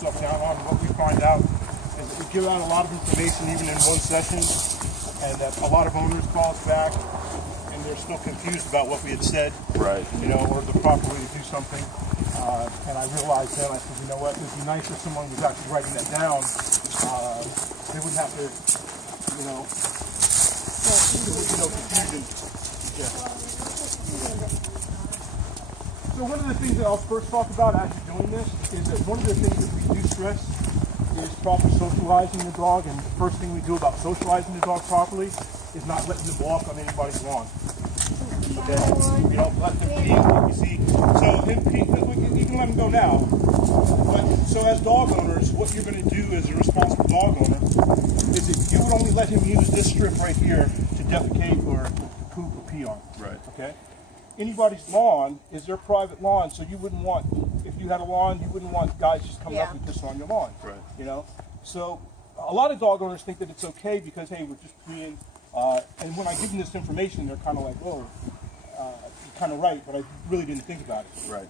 stuff down on. And what we find out is that we give out a lot of information even in one session, and that a lot of owners call us back and they're still confused about what we had said, right? Or the proper way to do something. And I realized then, I said, you know what, it would be nice if someone was actually writing that down. They wouldn't have to, there would be no confusion. Yeah. So one of the things that I'll first talk about as you're doing this is that one of the things that we do stress is proper socializing the dog. And the first thing we do about socializing the dog properly is not letting them walk on anybody's lawn. Okay? We don't let them pee, like you see. So you can let them go now. But so as dog owners, what you're going to do as a responsible dog owner is that you would only let him use this strip right here to defecate or poop or pee on. Right. Okay? Anybody's lawn is their private lawn, so you wouldn't want, if you had a lawn, you wouldn't want guys just coming up and pissing on your lawn. Right. So a lot of dog owners think that it's okay because, hey, we're just peeing. And when I give them this information, they're kind of like, whoa, you're kind of right, but I really didn't think about it. Right.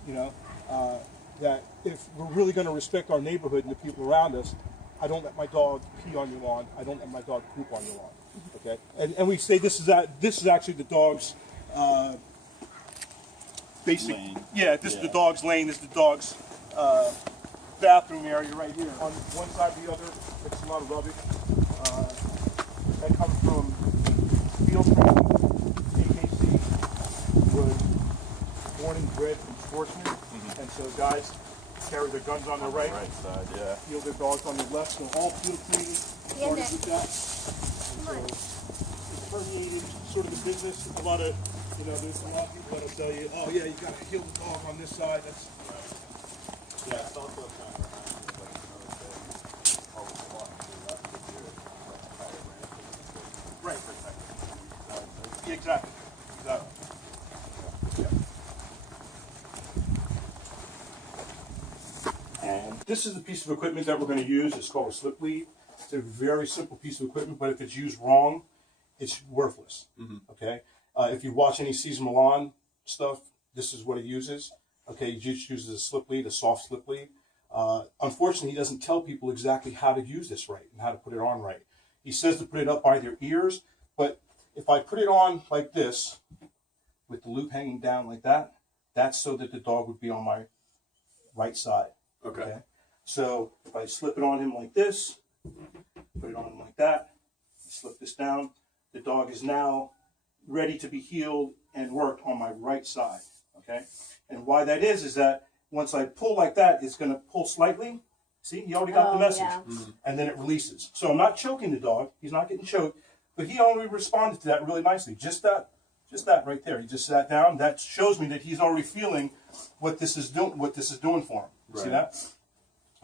That if we're really going to respect our neighborhood and the people around us, I don't let my dog pee on your lawn. I don't let my dog poop on your lawn. Okay. And we say this is actually the dog's basic. Lane. Yeah. This is the dog's lane. This is the dog's bathroom area right here. On one side or the other, it's a lot of rubbish. That comes from field training. AKC was born and bred from sportsmen, and so guys carry their guns on their right side, yeah. Field their dogs on their left. So all field training started with that. And so it's permeated sort of the business. A lot of, there's a lot of people that'll tell you, oh yeah, you got to heel the dog on this side. That's yeah. It's also kind of right. Yeah, exactly. Yeah. And this is the piece of equipment that we're going to use. It's called a slip lead. It's a very simple piece of equipment, but if it's used wrong, it's worthless. Okay. If you watch any Cesar Millan stuff, this is what it uses. Okay, he just uses a slip lead, a soft slip lead. Unfortunately, he doesn't tell people exactly how to use this right and how to put it on right. He says to put it up by their ears, but if I put it on like this, with the loop hanging down like that, that's so that the dog would be on my right side. Okay. So if I slip it on him like this, put it on him like that, slip this down, the dog is now ready to be heeled and worked on my right side. Okay. And why that is that once I pull like that, it's going to pull slightly. See, he already got the message. Yeah. And then it releases. So I'm not choking the dog. He's not getting choked. But he only responded to that really nicely. Just that right there. He just sat down. That shows me that he's already feeling what this is doing for him. Right. See that?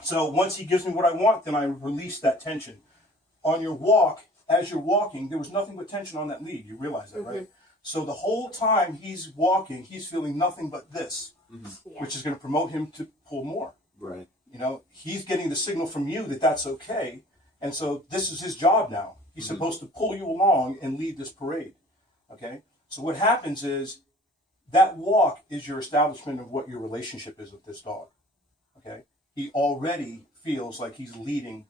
So once he gives me what I want, then I release that tension. On your walk, as you're walking, there was nothing but tension on that lead. You realize that, right? So the whole time he's walking, he's feeling nothing but this, which is going to promote him to pull more. Right. He's getting the signal from you that that's okay. And so this is his job now. He's supposed to pull you along and lead this parade. Okay? So what happens is that walk is your establishment of what your relationship is with this dog. Okay? He already feels like he's leading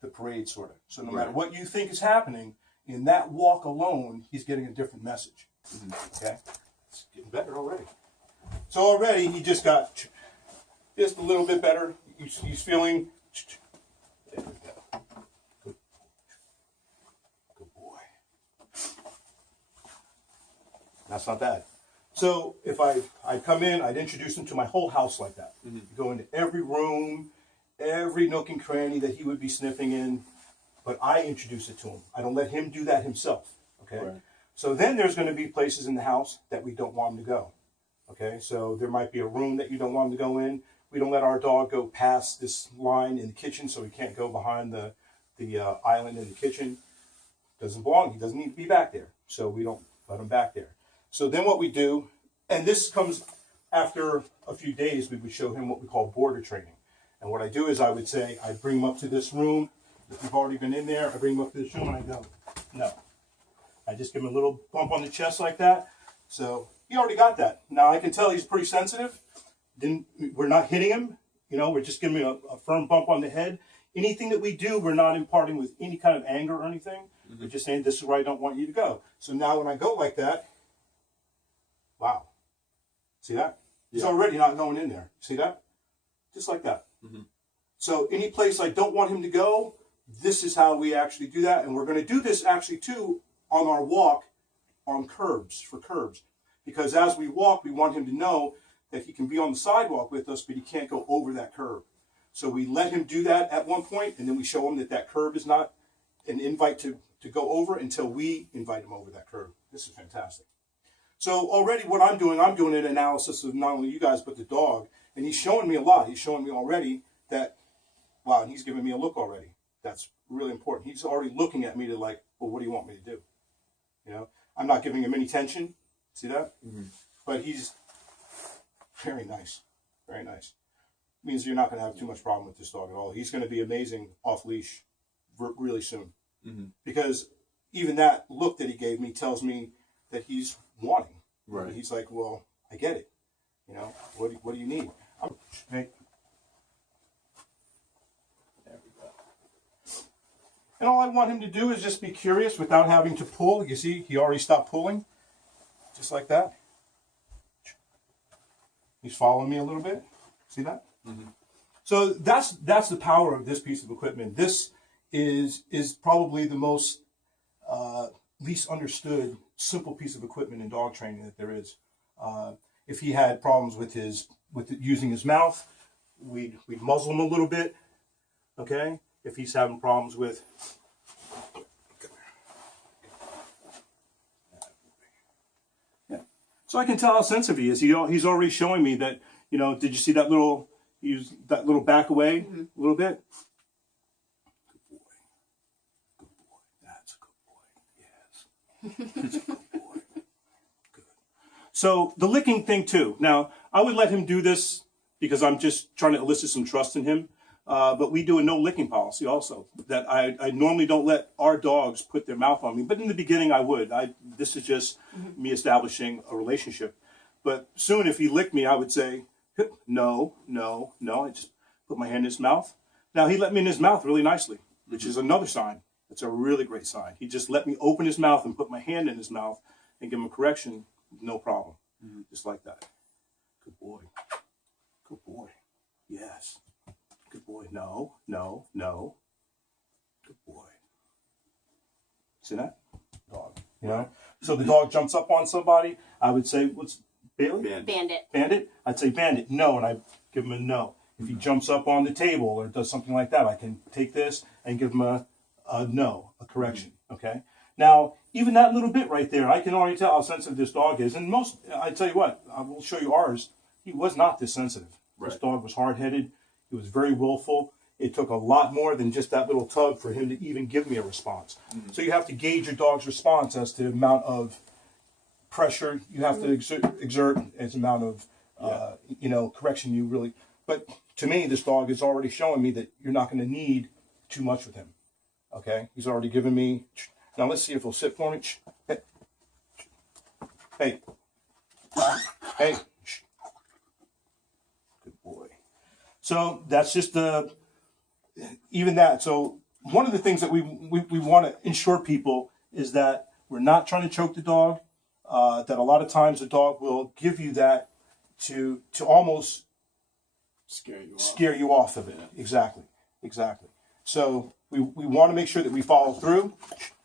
the parade, sort of. So no matter what you think is happening, in that walk alone, he's getting a different message. Okay? It's getting better already. So already he just got just a little bit better. He's feeling. There we go. Good boy. That's not bad. So if I come in, I'd introduce him to my whole house like that. Go into every room, every nook and cranny that he would be sniffing in, but I introduce it to him. I don't let him do that himself. Okay. Right. So then there's going to be places in the house that we don't want him to go. Okay. So there might be a room that you don't want him to go in. We don't let our dog go past this line in the kitchen, so he can't go behind the island in the kitchen. Doesn't belong. He doesn't need to be back there. So we don't let him back there. So then what we do, and this comes after a few days, we would show him what we call border training. And what I do is I would say, I bring him up to this room. If you've already been in there, I bring him up to this room and I go, no. I just give him a little bump on the chest like that. So he already got that. Now I can tell he's pretty sensitive. We're not hitting him. we're just giving him a firm bump on the head. Anything that we do, we're not imparting with any kind of anger or anything. Mm-hmm. We're just saying, this is where I don't want you to go. So now when I go like that, wow. See that? He's already not going in there. See that? Just like that. Mm-hmm. So any place I don't want him to go, this is how we actually do that. And we're going to do this actually too on our walk on curbs, for curbs. Because as we walk, we want him to know that he can be on the sidewalk with us, but he can't go over that curb. So we let him do that at one point, and then we show him that that curb is not an invite to go over until we invite him over that curb. This is fantastic. So already what I'm doing an analysis of not only you guys, but the dog. And he's showing me a lot. He's showing me already that, wow, and he's giving me a look already. That's really important. He's already looking at me to like, well, what do you want me to do? I'm not giving him any tension. See that? Mm-hmm. But he's very nice. Very nice. Means you're not going to have too much problem with this dog at all. He's going to be amazing off leash really soon. Mm-hmm. Because even that look that he gave me tells me that he's wanting. Right. He's like, well, I get it. What do you need? Hey. There we go. And all I want him to do is just be curious without having to pull. You see, he already stopped pulling. Just like that. He's following me a little bit. See that? Mm-hmm. So that's the power of this piece of equipment. This is probably the most least understood simple piece of equipment in dog training that there is. If he had problems with using his mouth, we'd muzzle him a little bit. Okay. If he's having problems with so I can tell how sensitive he is. He's already showing me that, did you see that little back away a little bit? Good boy. Good boy. That's a good boy. Yes. It's a good boy. Good. So the licking thing too. Now, I would let him do this because I'm just trying to elicit some trust in him. But we do a no licking policy also. That I normally don't let our dogs put their mouth on me. But in the beginning I would. This is just me establishing a relationship. But soon if he licked me, I would say, no, no, no. I just put my hand in his mouth. Now he let me in his mouth really nicely, which is another sign. It's a really great sign. He just let me open his mouth and put my hand in his mouth and give him a correction, no problem. Just like that. Good boy. Good boy. Yes. Good boy. No, no, no. Good boy. See that? Dog. So the dog jumps up on somebody. I would say, what's Bailey? Bandit. Bandit? I'd say Bandit. No, and I give him a no. If he jumps up on the table or does something like that, I can take this and give him a no, a correction. Okay? Now, even that little bit right there, I can already tell how sensitive this dog is. And I tell you what, I will show you ours. He was not this sensitive. Right. This dog was hard-headed. He was very willful. It took a lot more than just that little tug for him to even give me a response. Mm-hmm. So you have to gauge your dog's response as to the amount of pressure you have to exert, as the amount of correction you really. But to me, this dog is already showing me that you're not going to need too much with him. Okay, he's already given me. Now let's see if he'll sit for me. Hey, hey, hey. Good boy. So that's just even that. So one of the things that we want to ensure people is that we're not trying to choke the dog. That a lot of times the dog will give you that to almost scare you off of it. Yeah. Exactly. So we want to make sure that we follow through.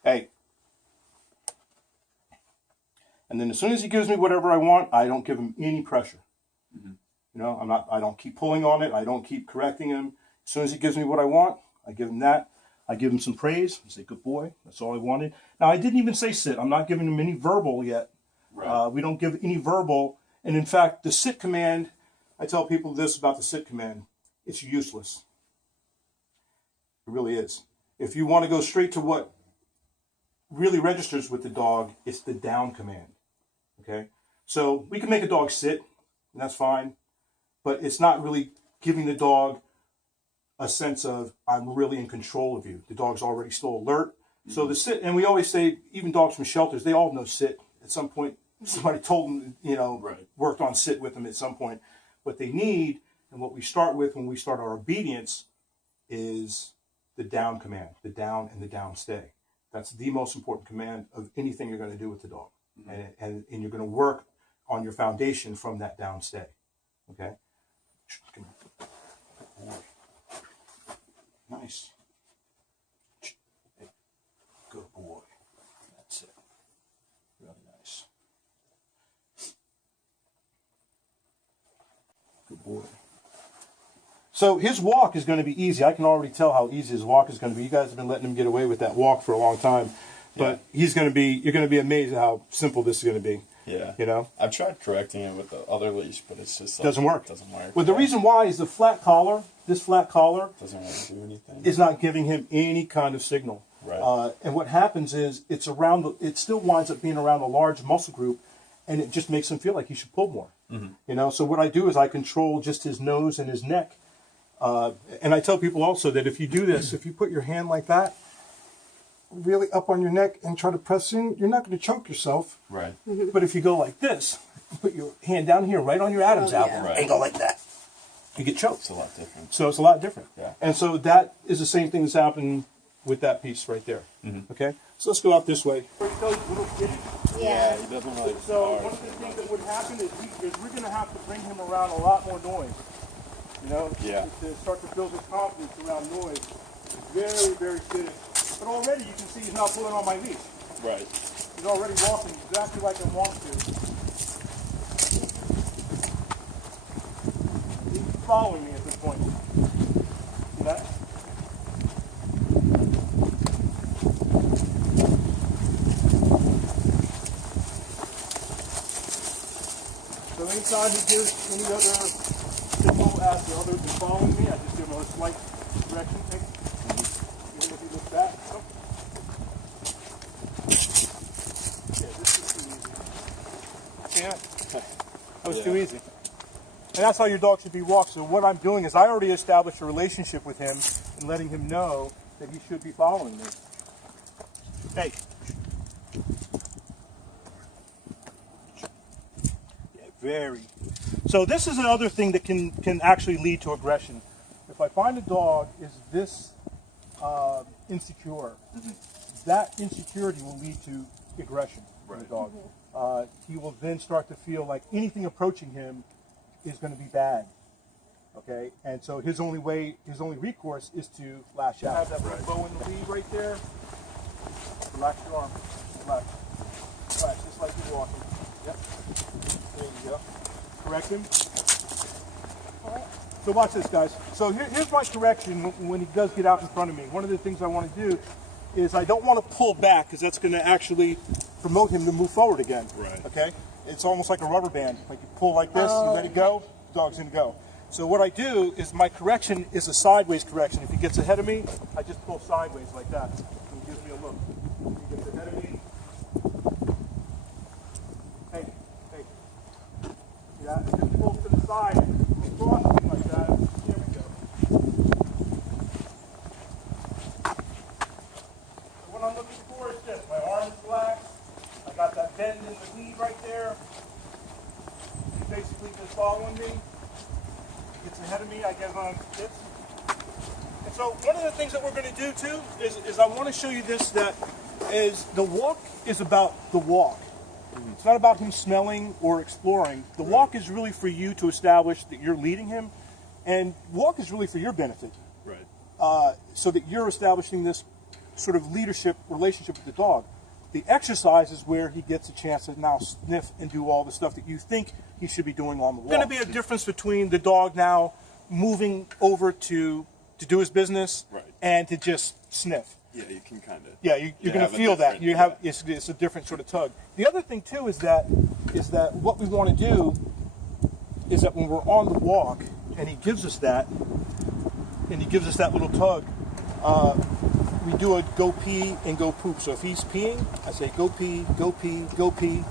Hey. And then as soon as he gives me whatever I want, I don't give him any pressure. Mm-hmm. I don't keep pulling on it. I don't keep correcting him. As soon as he gives me what I want, I give him that. I give him some praise. I say, good boy. That's all I wanted. Now, I didn't even say sit. I'm not giving him any verbal yet. Right. We don't give any verbal. And in fact, the sit command, I tell people this about the sit command. It's useless. It really is. If you want to go straight to what really registers with the dog, it's the down command. Okay? So we can make a dog sit, and that's fine. But it's not really giving the dog a sense of, I'm really in control of you. The dog's already still alert. Mm-hmm. So the sit, and we always say, even dogs from shelters, they all know sit. At some point, somebody told them, right. Worked on sit with them at some point. What they need And what we start with when we start our obedience is the down command, the down and the down stay. That's the most important command of anything you're going to do with the dog. And you're going to work on your foundation from that down stay. Okay? Come here. Nice. Hey, good boy. That's it. Really nice. Good boy. So his walk is going to be easy. I can already tell how easy his walk is going to be. You guys have been letting him get away with that walk for a long time. But he's going to be, you're going to be amazed at how simple this is going to be. Yeah. You know? I've tried correcting it with the other leash, but it's just like, Doesn't work. Doesn't work. Well, the reason why is the flat collar, this flat collar, doesn't really do anything. is not giving him any kind of signal. Right. And what happens is it still winds up being around a large muscle group, and it just makes him feel like he should pull more. Mm-hmm. You know, so what I do is I control just his nose and his neck. And I tell people also that if you do this, if you put your hand like that, really up on your neck and try to press in, you're not going to choke yourself. Right. But if you go like this, put your hand down here right on your Adam's apple Right. and go like that, you get choked. It's a lot different. So it's a lot different. Yeah. And so that is the same thing that's happening with that piece right there. Mm-hmm. Okay? So let's go out this way. Yeah, he doesn't really. So one of the things that would happen is we're going to have to bring him around a lot more noise. You know? Yeah. To start to build his confidence around noise. Very, very good. But already you can see he's not pulling on my leash. Right. He's already walking exactly like I want to. He's following me at this point. See that? So anytime he gives any other signal as the others are following me, I just give him a slight direction. Even if he looks back. Oh. Yeah, this is too easy. Can't. That was too easy. And that's how your dog should be walked. So what I'm doing is I already established a relationship with him and letting him know that he should be following me. Hey. Yeah, very. So this is another thing that can actually lead to aggression. If I find a dog is this insecure, that insecurity will lead to aggression from the dog. He will then start to feel like anything approaching him is going to be bad. Okay, and so his only recourse is to lash out. Have that bow in the lead right there. Relax your arm. Relax. Relax, just like you're walking. Yep. There you go. Correct him. So watch this, guys. So here's my correction when he does get out in front of me. One of the things I want to do is I don't want to pull back because that's going to actually promote him to move forward again. Right. Okay? It's almost like a rubber band. Like you pull like this, you let it go, the dog's going to go. So what I do is my correction is a sideways correction. If he gets ahead of me, I just pull sideways like that. And he gives me a look. If he gets ahead of me, hey. Yeah, just pull to the side and cross him like that. There we go. So what I'm looking for is this. My arm is relaxed. I got that bend in the lead right there. He's basically just following me. Gets ahead of me, I get on this. And so one of the things that we're going to do too is I want to show you this, that is the walk is about the walk. It's not about him smelling or exploring. The walk is really for you to establish that you're leading him, and walk is really for your benefit. Right. So that you're establishing this sort of leadership relationship with the dog. The exercise is where he gets a chance to now sniff and do all the stuff that you think he should be doing on the walk. There's going to be a difference between the dog now moving over to do his business and to just sniff. Yeah, you can kind of. Yeah, you're going to feel that. You have it's a different sort of tug. The other thing too is that what we want to do is that when we're on the walk and he gives us that little tug, we do a go pee and go poop. So if he's peeing, I say go pee, go pee, go pee.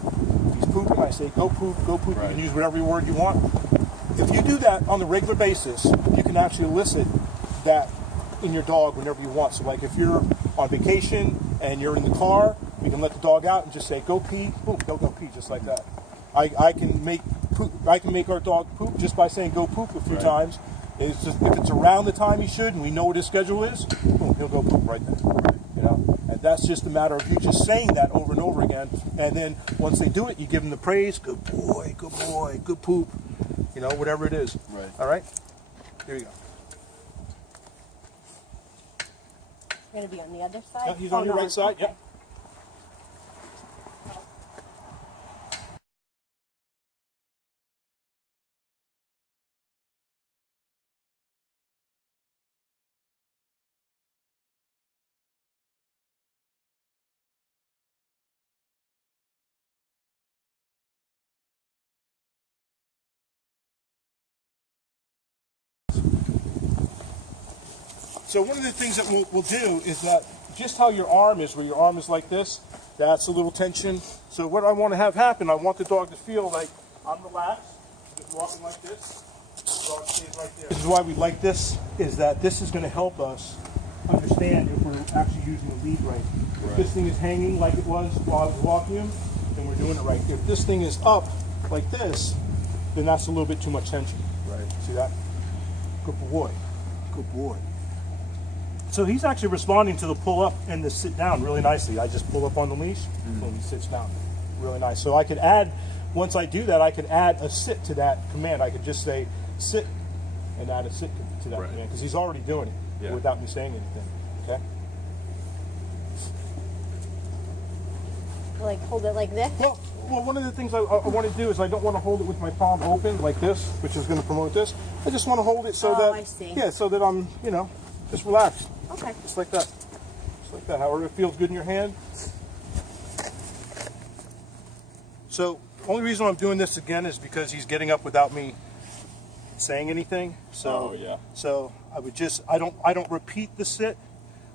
If he's pooping, I say go poop, go poop. Right. You can use whatever word you want. If you do that on a regular basis, you can actually elicit that in your dog whenever you want. So like if you're on vacation and you're in the car, we can let the dog out and just say go pee, boom, go pee, just like that. I can make I can make our dog poop just by saying go poop a few times. It's just, if it's around the time he should and we know what his schedule is, boom, he'll go poop right there. You know, and that's just a matter of you just saying that over and over again. And then once they do it, you give them the praise. Good boy, good poop. You know, whatever it is. Right. All right. Here you go. You're gonna be on the other side. He's on your right side. Okay. Yep. So one of the things that we'll do is that just how your arm is, where your arm is like this, that's a little tension. So what I want to have happen, I want the dog to feel like I'm relaxed, just walking like this. The dog stays right there. This is why we like this, is that this is going to help us understand if we're actually using the lead right. If this thing is hanging like it was while I was walking him, then we're doing it right. If this thing is up like this, then that's a little bit too much tension. Right. See that? Good boy. Good boy. So he's actually responding to the pull up and the sit down really nicely. I just pull up on the leash, and he sits down. Really nice. So I could add, once I do that, I could add a sit to that command. I could just say sit and add a sit to that command because he's already doing it without me saying anything. Okay. Like hold it like this. Well, one of the things I want to do is I don't want to hold it with my palm open like this, which is going to promote this. I just want to hold it so that I see. Yeah, so that I'm just relaxed. Okay. Just like that. Just like that. However it feels good in your hand. So, only reason I'm doing this again is because he's getting up without me saying anything. So, so I don't repeat the sit.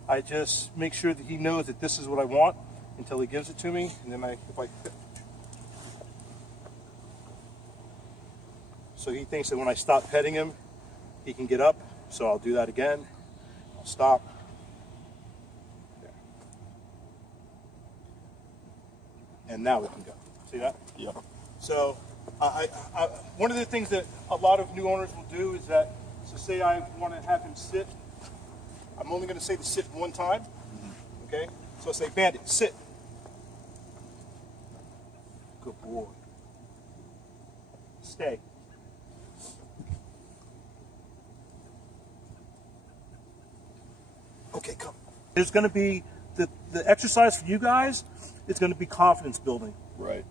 I just make sure that he knows that this is what I want until he gives it to me, and then so he thinks that when I stop petting him, he can get up. So I'll do that again. I'll stop. There. And now we can go. See that? Yep. So one of the things that a lot of new owners will do is that, so say I want to have him sit, I'm only going to say the sit one time. Okay? So I say, Bandit, sit. Good boy. Stay. Okay, come. There's going to be the exercise for you guys. It's going to be confidence building. Right.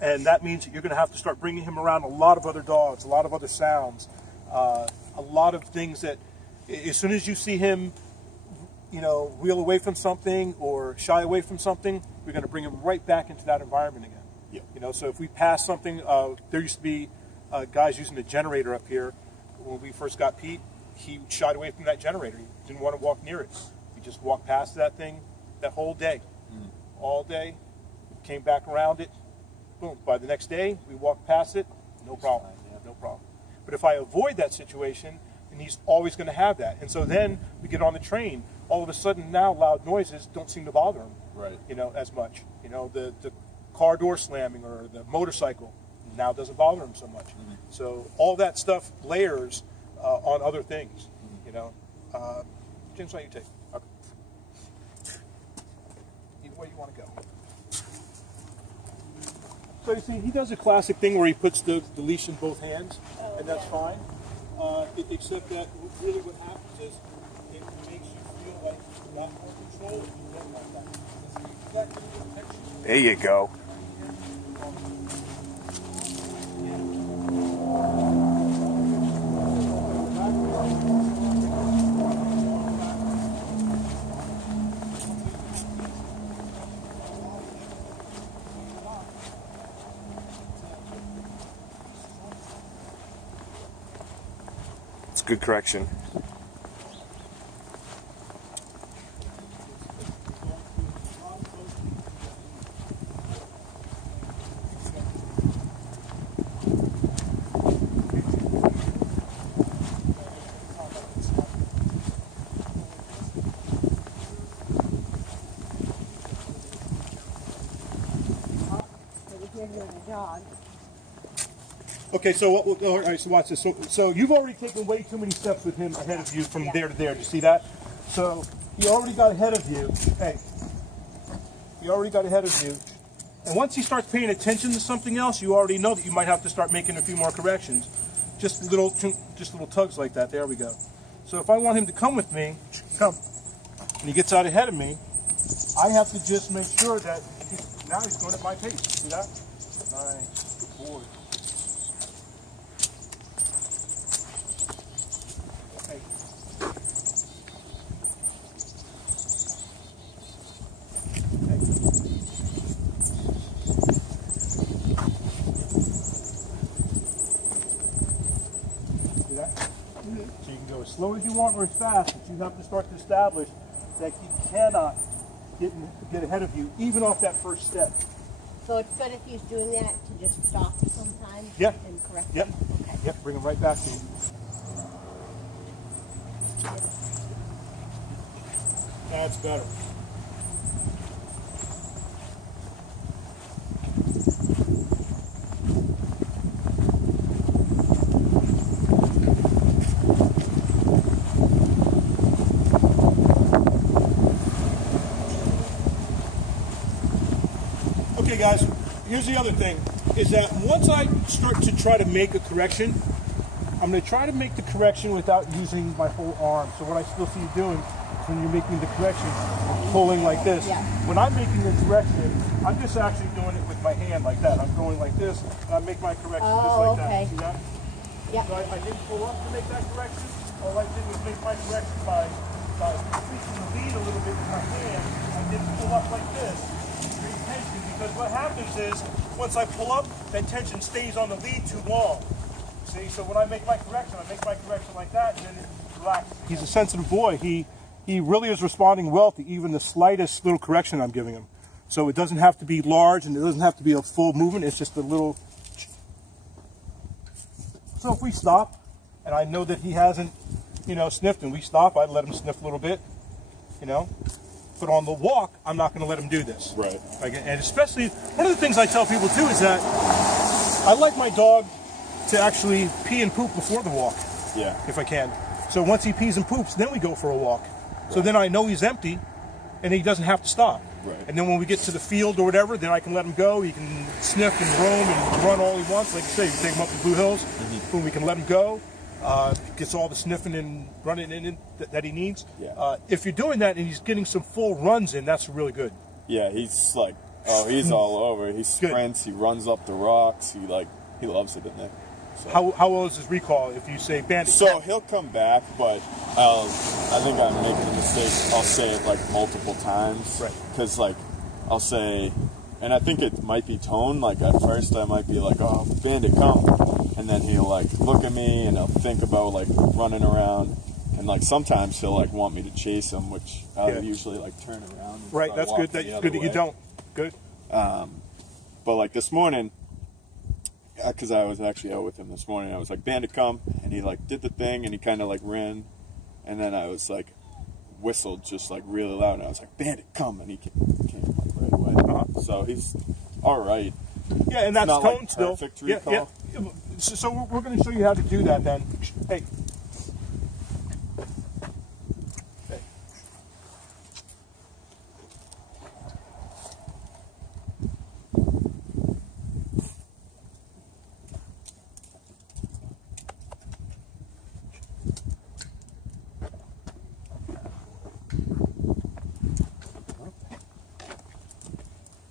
And that means that you're going to have to start bringing him around a lot of other dogs, a lot of other sounds, a lot of things that as soon as you see him, reel away from something or shy away from something, we're going to bring him right back into that environment again. Yep. So if we pass something, there used to be guys using a generator up here. When we first got Pete, he shied away from that generator. He didn't want to walk near it. He just walked past that thing that whole day. All day, came back around it, boom. By the next day, we walked past it, no problem, no problem. But if I avoid that situation, then he's always going to have that. And so then we get on the train, all of a sudden now loud noises don't seem to bother him, Right. As much. The car door slamming or the motorcycle now doesn't bother him so much. So all that stuff layers on other things, James, why don't you take? Okay. Where you want to go. So you see, he does a classic thing where he puts the leash in both hands, and that's fine. Except that really what happens is it makes you feel like you got more control if you don't like that. Exactly what tension. There you go. It's good correction. Here's the dog. Okay, so all right, so watch this. So you've already taken way too many steps with him ahead of you from there to there. Do you see that? So he already got ahead of you. Hey, he already got ahead of you. And once he starts paying attention to something else, you already know that you might have to start making a few more corrections. Just little tugs like that. There we go. So if I want him to come with me, come, and he gets out ahead of me, I have to just make sure that now he's going at my pace. See that? Nice, good boy. Hey. See that? So you can go as slow as you want or as fast, but you have to start to establish that he cannot get ahead of you, even off that first step. So it's good if he's doing that to just stop sometimes Yep. and correct Yep. him? Okay. Yep, bring him right back to you. That's better. Okay guys, here's the other thing, is that once I start to try to make a correction, I'm going to try to make the correction without using my whole arm. So what I still see you doing is when you're making the correction, pulling like this. Yeah. When I'm making the correction, I'm just actually doing it with my hand like that. I'm going like this, and I make my correction just like okay. that. See that? Yeah. So I didn't pull up to make that correction. All I did was make my correction by tweaking the lead a little bit with my hand. I didn't pull up like this. Bring tension, because what happens is once I pull up, that tension stays on the lead too long. See, so when I make my correction like that, and then it relaxes. He's a sensitive boy. He really is responding well to even the slightest little correction I'm giving him. So it doesn't have to be large, and it doesn't have to be a full movement. It's just a little. So if we stop, and I know that he hasn't, sniffed, and we stop, I let him sniff a little bit, But on the walk, I'm not going to let him do this. Right. And especially, one of the things I tell people too is that I like my dog to actually pee and poop before the walk. Yeah. If I can. So once he pees and poops, then we go for a walk. So then I know he's empty, and he doesn't have to stop. Right. And then when we get to the field or whatever, then I can let him go. He can sniff and roam and run all he wants. Like you say, you take him up to Blue Hills, boom, we can let him go. Gets all the sniffing and running in that he needs. Yeah. If you're doing that and he's getting some full runs in, that's really good. Yeah, he's like, he's all over. He sprints, he runs up the rocks, he loves it in there. So. How well is his recall if you say Bandit? So he'll come back, but I think I'm making a mistake. I'll say it like multiple times. Right. Because I'll say, and I think it might be tone. Like at first I might be like, oh, Bandit, come. And then he'll look at me and he'll think about running around. And sometimes he'll want me to chase him, which I'll usually turn around. And right, that's good. That's good that you don't. Good. But this morning, because I was actually out with him this morning, I was like, Bandit, come. And he did the thing and he kind of ran. And then I was whistled just really loud. And I was like, Bandit, come. And he came right away. So he's all right. Yeah, and that's not tone still. Perfect recall. Yeah. So we're going to show you how to do that then. Hey.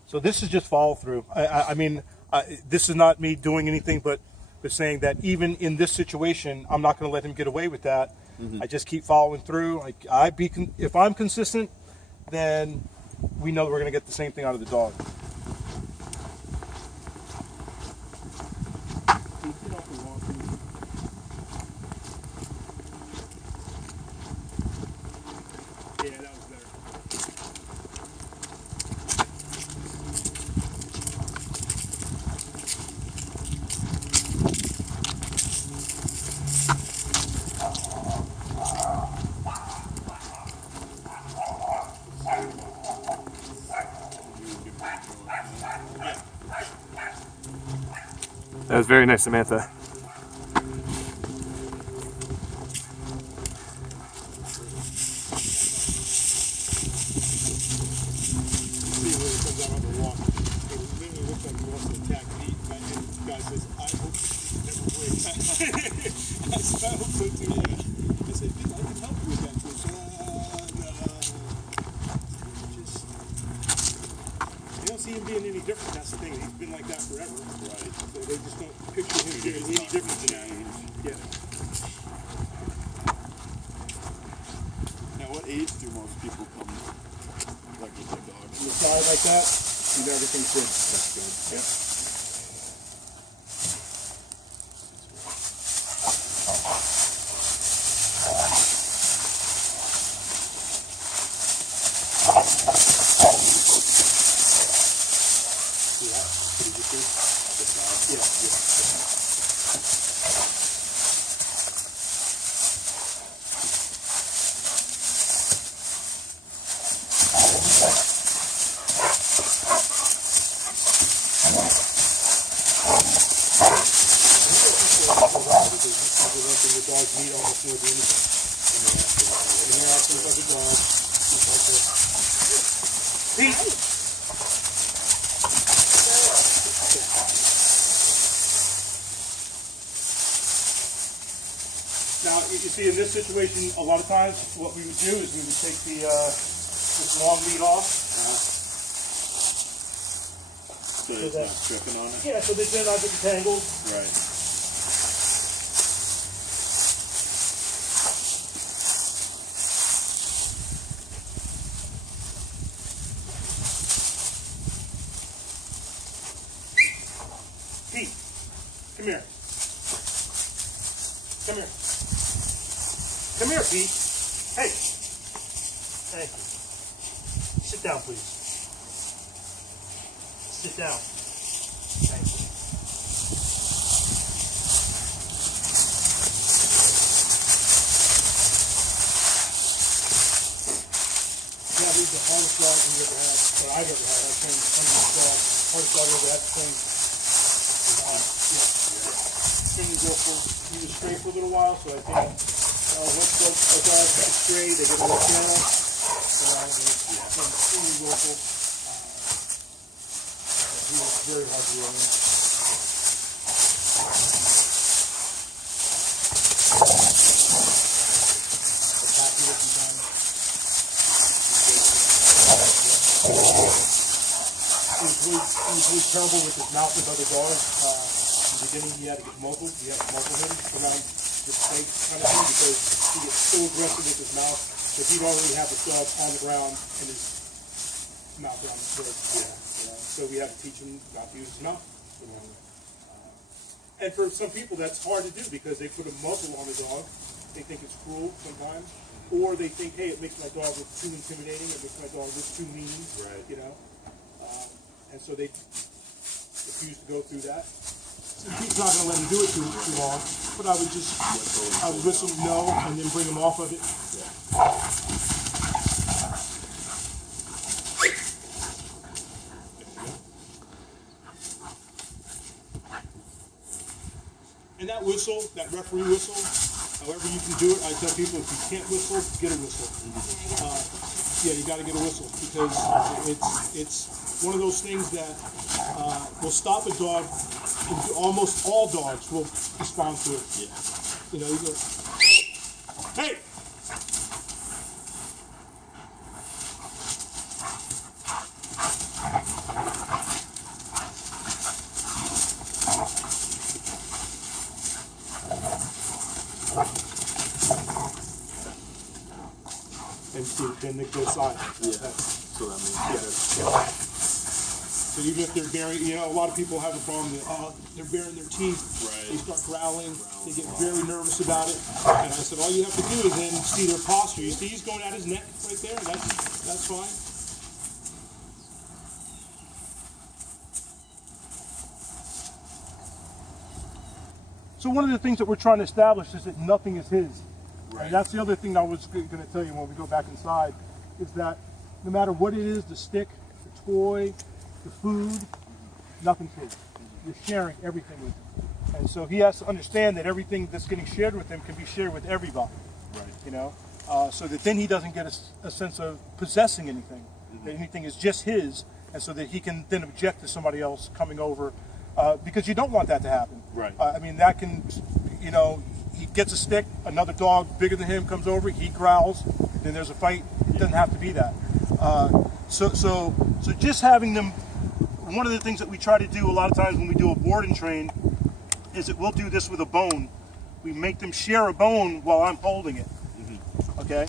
So this is just follow through. I mean, this is not me doing anything but saying that even in this situation, I'm not going to let him get away with that. Mm-hmm. I just keep following through. If I'm consistent, then we know that we're going to get the same thing out of the dog. Yeah, that was better. That was very nice, Samantha. See where it comes out on the walk. It literally looks like he wants to attack me. And the guy says, I hope you never break. I said, I hope so too, yeah. I said, I can help you with that, Coach. No. Just, you don't see him being any different. That's the thing. He's been like that forever. Right. So they just don't picture him being any different than that. Yeah. Now, what age do most people come like with their dog? On the side like that, and everything's good. That's good. Yeah. See that? Did you see? Yeah, yeah. The dog's meat almost more than anything. And they're acting like a dog, just like this. Pete! Now, you see in this situation, a lot of times what we would do is we would take the this long lead off. So it's not tripping on it? Yeah, so they're not getting tangled. Right. Pete, come here. Come here. Come here, Pete. Hey. Thank you. Sit down, please. Sit down. Thank you. Yeah, he's the hardest dog we ever had, or I've ever had. I can't dog. Hardest dog I ever had to train. Extremely willful. He was stray for a little while, so I think once a dog gets stray, they get a little channel. Extremely willful. He was very hard to run in. Happy with him time. He was really terrible with his mouth with other dogs. In the beginning, he had to get muzzled. You have to muzzle him around the face kind of thing because he gets so aggressive with his mouth that he'd already have the dog on the ground and his mouth around his throat. Yeah. So we have to teach him not to use his mouth. And for some people, that's hard to do because they put a muzzle on the dog. They think it's cruel sometimes. Or they think, hey, it makes my dog look too intimidating. It makes my dog look too mean. Right. You know? And so they refuse to go through that. So Pete's not going to let him do it too long, but I would whistle no and then bring him off of it. And that whistle, that referee whistle, however you can do it, I tell people if you can't whistle, get a whistle. Yeah, you got to get a whistle because it's one of those things that will stop a dog. Almost all dogs will respond to it. Yeah. You know, you go, hey! And then they go silent. Yeah. So that means So even if they're bearing, you know, a lot of people have a problem that they're baring their teeth. Right. They start growling. They get very nervous about it. And I said, all you have to do is then see their posture. You see he's going at his neck right there. That's fine. So one of the things that we're trying to establish is that nothing is his. Right. And that's the other thing I was going to tell you when we go back inside, is that no matter what it is, the stick, the toy, the food, nothing's his. You're sharing everything with him. And so he has to understand that everything that's getting shared with him can be shared with everybody. Right. You know, so that then he doesn't get a sense of possessing anything. That anything is just his, and so that he can then object to somebody else coming over, because you don't want that to happen. Right. I mean, that can, you know, he gets a stick, another dog bigger than him comes over, he growls, then there's a fight. It doesn't have to be that. So just having them. One of the things that we try to do a lot of times when we do a board and train is that we'll do this with a bone. We make them share a bone while I'm holding it. Mm-hmm. Okay?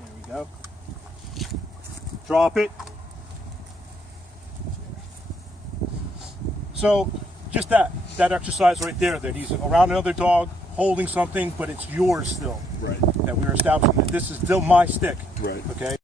There we go. Drop it. So just that exercise right there, that he's around another dog holding something, but it's yours still. Right. That we're establishing that this is still my stick. Right. Okay.